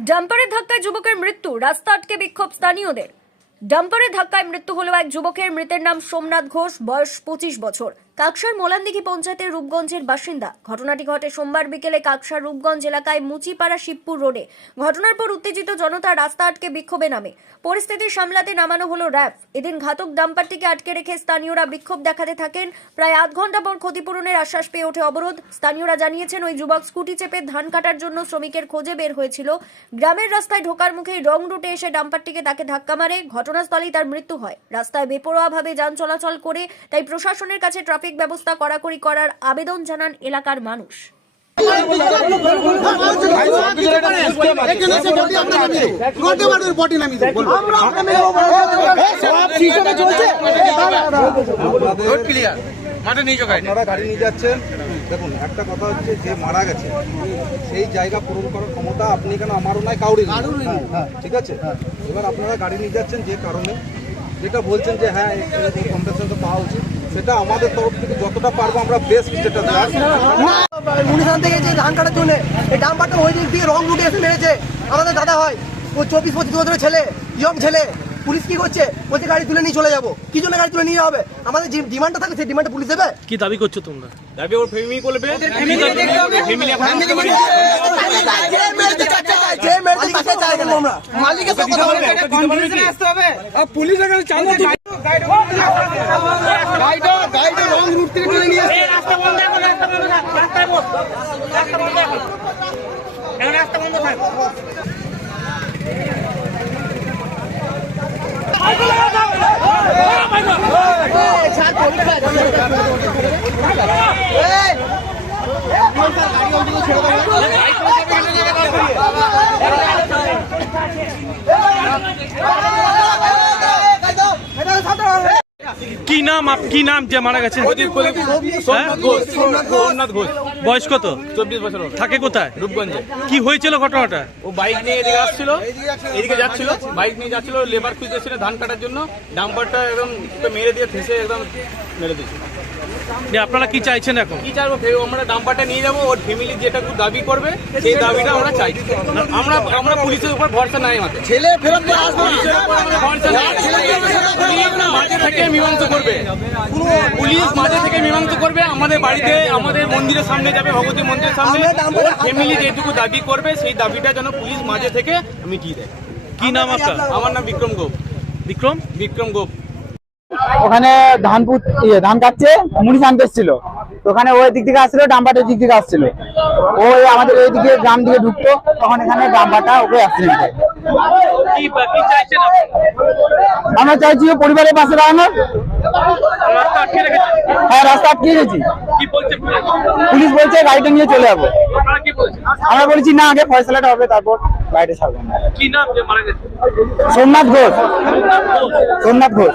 ডাম্পারের ধাক্কায় যুবকের মৃত্যু, রাস্তা আটকে বিক্ষোভ স্থানীয়দের। ডাম্পারের ধাক্কায় মৃত্যু হলো এক যুবকের, মৃতের নাম সোমনাথ ঘোষ, বয়স পঁচিশ বছর। কাকসার মোলানদিঘি পঞ্চায়েতের রূপগঞ্জের বাসিন্দা। ঘটনাটি ঘটে সোমবার বিকেলে কাকসার রূপগঞ্জ এলাকায় মুচিপাড়া শিবপুর রোডে। ঘটনার পর উত্তেজিত জনতা রাস্তা আটকে বিক্ষোভে নামে। পরিস্থিতি সামলাতে নামানো হলো র্যাব। এদিন ঘাতক ডাম্পারটিকে আটকে রেখে স্থানীয়রা বিক্ষোভ দেখাতে থাকেন। প্রায় আধ ঘণ্টা পর ক্ষতিপূরণের আশ্বাস পেয়ে ওঠে অবরোধ। স্থানীয়রা জানিয়েছেন, ওই যুবক স্কুটি চেপে ধান কাটার জন্য শ্রমিকের খোঁজে বের হয়েছিল। গ্রামের রাস্তায় ঢোকার মুখেই রং রুটে এসে ডাম্পারটিকে তাকে ধাক্কা মারে। ঘটনাস্থলেই তার মৃত্যু হয়। রাস্তায় বেপরোয়াভাবে যান চলাচল করে, তাই প্রশাসনের কাছে ট্রাফিক ব্যবস্থা কড়াকড়ি করার আবেদন জানান এলাকার মানুষ। আপনারা গাড়ি নিয়ে যাচ্ছেন। দেখুন একটা কথা হচ্ছে যে মারা গেছে সেই জায়গা পূরণ করার ক্ষমতা আপনি কেন আমারও নাই। কাউরি হ্যাঁ ঠিক আছে? এবার আপনারা গাড়ি নিয়ে যাচ্ছেন যে কারণে। যেটা বলছেন যে হ্যাঁ কম্পেনসেশন তো পাওয়া উচিত। সেটা আমাদের তরফ থেকে যতটা পারব আমরা বেস্ট যেটা মুনিশান থেকে যে ধান কাটার জন্য এই ডাম্পারটা ওই দিক দিয়ে রং রুটে এসে মেরেছে। আমাদের দাদা হয় ও চব্বিশ পঁচিশ বছরের ছেলে ইয়ং ছেলে। পুলিশ কি করছে? বলছে গাড়ি তুলে নিয়ে চলে যাব। কি জন্য গাড়ি তুলে নিয়ে হবে আমাদের যে ডিমান্ডটা থাকে সেই ডিমান্ডটা পুলিশ দেবে। কি দাবি করছ তোমরা? যাবে ওর ফ্যামিলি করবে। ফ্যামিলি মেরেছে তাকে আমরা মালিকের সাথে কথা বলবে পুলিশ এখানে চাঁদা গাড়িটা গাড়িটা রং রুট থেকে তুলে নিয়ে এসেছে। রাস্তা বন্ধ এখন রাস্তা বন্ধ থাক রাস্তায় রাস্তা বন্ধ এখন রাস্তা বন্ধ থাক কি নাম আপ- কি নাম যে মারা গেছে হ্যাঁ? সোমনাথ ঘোষ। বয়স কত? চব্বিশ বছর থাকে কোথায়? রূপগঞ্জে। কি হয়েছিল ঘটনাটা? ও বাইক নিয়ে এদিকে আসছিল এদিকে যাচ্ছিল বাইক নিয়ে যাচ্ছিল লেবার খুঁজতেছিল ধান কাটার জন্য ডাম্পারটা একদম মেরে দিয়ে ফেসে একদম মেরে দিয়েছে যে আপনারা কি চাইছেন এখন? কি চাইব? আমরা ডাম্পারটা নিয়ে যাব ওর ফ্যামিলি যেটুকু দাবি করবে সেই দাবিটা আমরা চাই। আমরা আমরা পুলিশের উপর ভরসা নাই আমাদের। ছেলে ফেরত ভরসা নাই। থেকে মীমাংসা করবে। পুলিশ মাঝে থেকে মীমাংসা করবে। আমাদের বাড়িতে আমাদের মন্দিরের সামনে যাবে ভগবতী মন্দিরের সামনে। ওর ফ্যামিলি যেটুকু দাবি করবে সেই দাবিটা যেন পুলিশ মাঝে থেকে মিটিয়ে দেয়। কি নাম আপনার? আমার নাম বিক্রম গোপ। বিক্রম? বিক্রম গোপ। ওখানে ধান ইয়ে ধান কাটছে মুড়ি এসেছিল তো ওখানে ওই দিক থেকে আসছিল ডাম্পারটা দিক থেকে আসছিল ওই আমাদের এই দিকে গ্রাম দিকে ঢুকতো তখন এখানে ডাম্বাটা ওকে আপনি? আমরা চাইছি পরিবারের পাশে দাঁড়ানো। রাস্তা আটকে রেখেছে হ্যাঁ রাস্তা আটকে গেছি পুলিশ? বলছে গাড়িটা নিয়ে চলে যাব। আমরা বলেছি না আগে ফয়সলাটা হবে তারপর গাড়িটা ছাড়বো সোমনাথ ঘোষ। সোমনাথ ঘোষ।